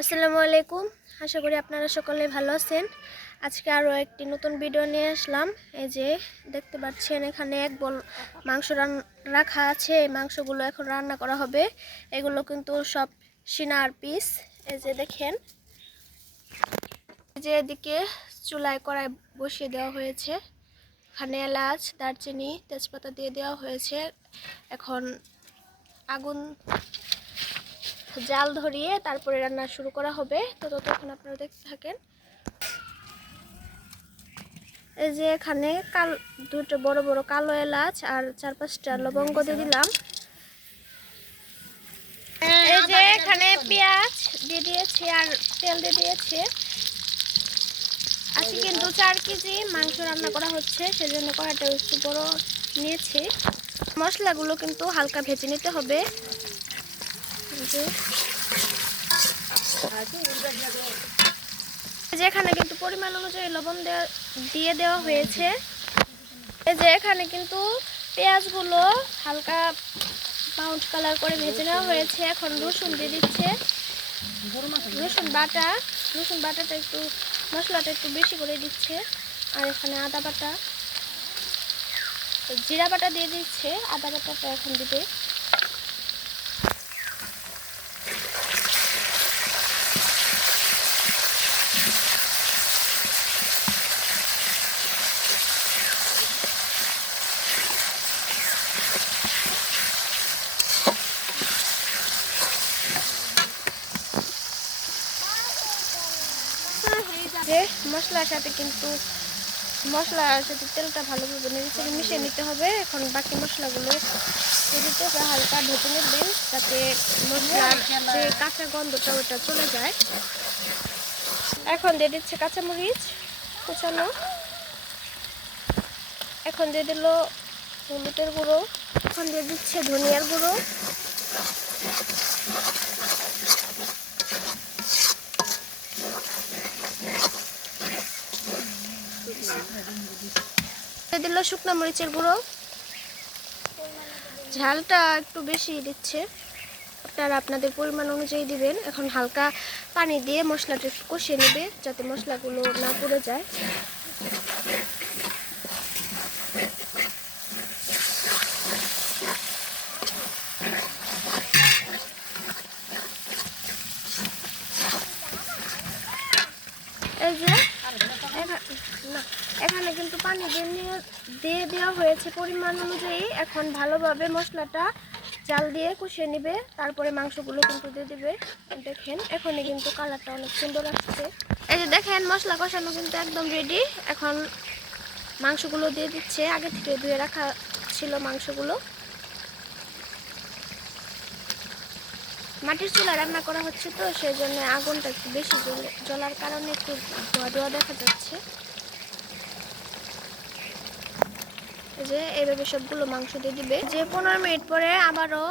আসসালামু আলাইকুম। আশা করি আপনারা সকলে ভালো আছেন। আজকে আরও একটি নতুন ভিডিও নিয়ে আসলাম। এই যে দেখতে পাচ্ছেন এখানে এক বল মাংস রাখা আছে। এই মাংসগুলো এখন রান্না করা হবে। এগুলো কিন্তু সব সিনার পিস। এই যে দেখেন, এই যে এদিকে চুলায় কড়াই বসিয়ে দেওয়া হয়েছে। এখানে এলাচ, দারচিনি, তেজপাতা দিয়ে দেওয়া হয়েছে। এখন আগুন জাল ধরিয়ে তারপরে রান্না শুরু করা হবে। তো ততক্ষণ আপনারা দেখতে থাকেন। এই যে এখানে দুটো বড় বড় কালো এলাচ আর 4-5টা লবঙ্গ দিয়ে দিলাম। এই যে এখানে পেঁয়াজ দিয়ে দিয়েছি আর তেল দিয়ে দিয়েছি। আজকে কিন্তু 4 কেজি মাংস রান্না করা হচ্ছে, সেজন্য কড়াইটা একটু বড় নিয়েছি। মশলাগুলো কিন্তু হালকা ভেজে নিতে হবে। যেখানে কিন্তু পরিমাণ অনুযায়ী লবণ দিয়ে দেওয়া হয়েছে। এই যে এখানে কিন্তু পেঁয়াজগুলো হালকা ব্রাউন কালার করে ভেজে নেওয়া হয়েছে। এখন রসুন দিয়ে দিচ্ছে, রসুন বাটাটা একটু মশলাটা একটু বেশি করে দিচ্ছে। আর এখানে আদা বাটা, জিরা বাটা দিয়ে দিচ্ছে। আদা বাটাটা এখন দিবে। যে মশলার সাথে তেলটা ভালোভাবে নেড়ে মিশিয়ে নিতে হবে। এখন বাকি মশলাগুলো দিতে হবে, হালকা ভেজে নেবেন যাতে মশলার যে কাঁচা গন্ধটা ওটা চলে যায়। এখন দিয়ে দিচ্ছে কাঁচামরিচ কুচানো। এখন দিয়ে দিল হলুদের গুঁড়ো। এখন দিয়ে দিচ্ছে ধনিয়ার গুঁড়ো। দিল শুকনো মরিচের গুঁড়ো। ঝালটা একটু বেশি দিচ্ছে, আপনারা আপনাদের পরিমাণ অনুযায়ী দিবেন। এখন হালকা পানি দিয়ে মশলাটা একটু কষিয়ে নেবে যাতে মশলাগুলো না পুড়ে যায়। এই যে এখানে কিন্তু পানি দিয়ে দেওয়া হয়েছে পরিমাণ অনুযায়ী। এখন ভালোভাবে মশলাটা জাল দিয়ে কষিয়ে নেবে, তারপরে মাংসগুলো কিন্তু দিয়ে দেবে। দেখেন এখনই কিন্তু কালারটা অনেক সুন্দর আসছে। এই যে দেখেন মশলা কষানো কিন্তু একদম রেডি। এখন মাংসগুলো দিয়ে দিচ্ছে। আগে থেকে ধুয়ে রাখা ছিল মাংসগুলো। মাটির চুলা রান্না করা হচ্ছে, তো সেই জন্য আগুনটা একটু বেশি জ্বলার কারণে একটু ধোয়া ধোয়া দেখা যাচ্ছে। যে এইভাবে সবগুলো মাংস দিয়ে দিবে। যে 15 মিনিট পরে আবারও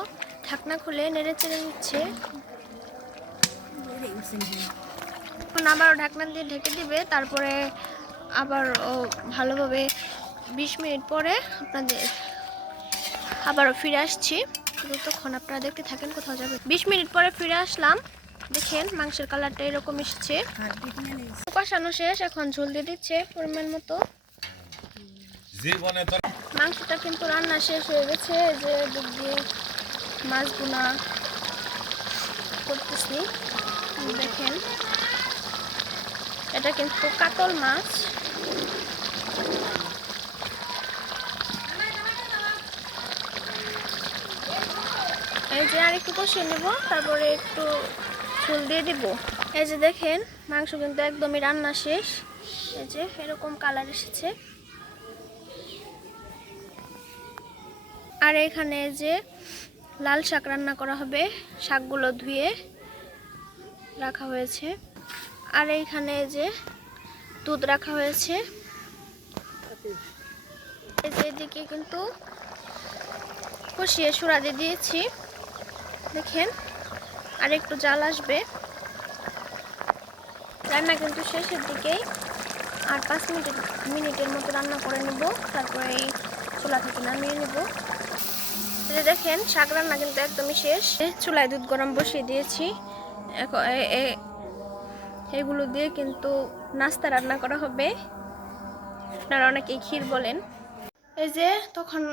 ঢাকনা খুলে নেড়ে চেড়ে নিচ্ছে। আবারও ঢাকনা দিয়ে ঢেকে দিবে, তারপরে আবার ভালোভাবে 20 মিনিট পরে আপনাদের আবারও ফিরে আসছি। ততক্ষণ আপনারা দেখতে থাকেন, কোথাও যাবে। 20 মিনিট পরে ফিরে আসলাম। দেখেন মাংসের কালারটা এরকম এসেছে। কষানো শেষ, এখন ঝোল দিয়ে দিচ্ছে পরিমাণ মতো। মাংসটা কিন্তু রান্না শেষ হয়ে গেছে। যে দিক দিয়ে মাছ বোনা করতেছি, দেখেন এটা কিন্তু কাতল মাছ। এই যে আর একটু কষিয়ে নেব, তারপরে একটু ঝোল দিয়ে দিব। এই যে দেখেন মাংস কিন্তু একদমই রান্না শেষ। এই যে এরকম কালার এসেছে। আর এখানে যে লাল শাক রান্না করা হবে, শাকগুলো ধুয়ে রাখা হয়েছে। আর এইখানে যে দুধ রাখা হয়েছে। এই যে এদিকে কিন্তু কষিয়ে সুরা দিয়ে দিয়েছি। দেখেন আর একটু জাল আসবে। রান্না কিন্তু শেষের দিকেই। আর 5 মিনিটের মতো রান্না করে নেব, তারপরে এই চুলা থেকে নামিয়ে নেব। দেখেন শাক রান্না কিন্তু একদমই শেষ। চুলায় দুধ গরম বসিয়ে দিয়েছি। এগুলো দিয়ে কিন্তু নাস্তা রান্না করা হবে। আপনারা অনেকেই ক্ষীর বলেন। এই যে তখন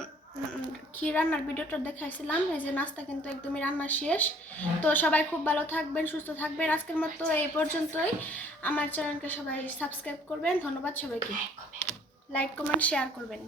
ক্ষীর রান্নার ভিডিওটা দেখাইছিলাম। এই যে নাস্তা কিন্তু একদমই রান্না শেষ। তো সবাই খুব ভালো থাকবেন, সুস্থ থাকবেন। আজকের মতো এই পর্যন্তই। আমার চ্যানেলকে সবাই সাবস্ক্রাইব করবেন। ধন্যবাদ সবাইকে। লাইক কমেন্ট শেয়ার করবেন।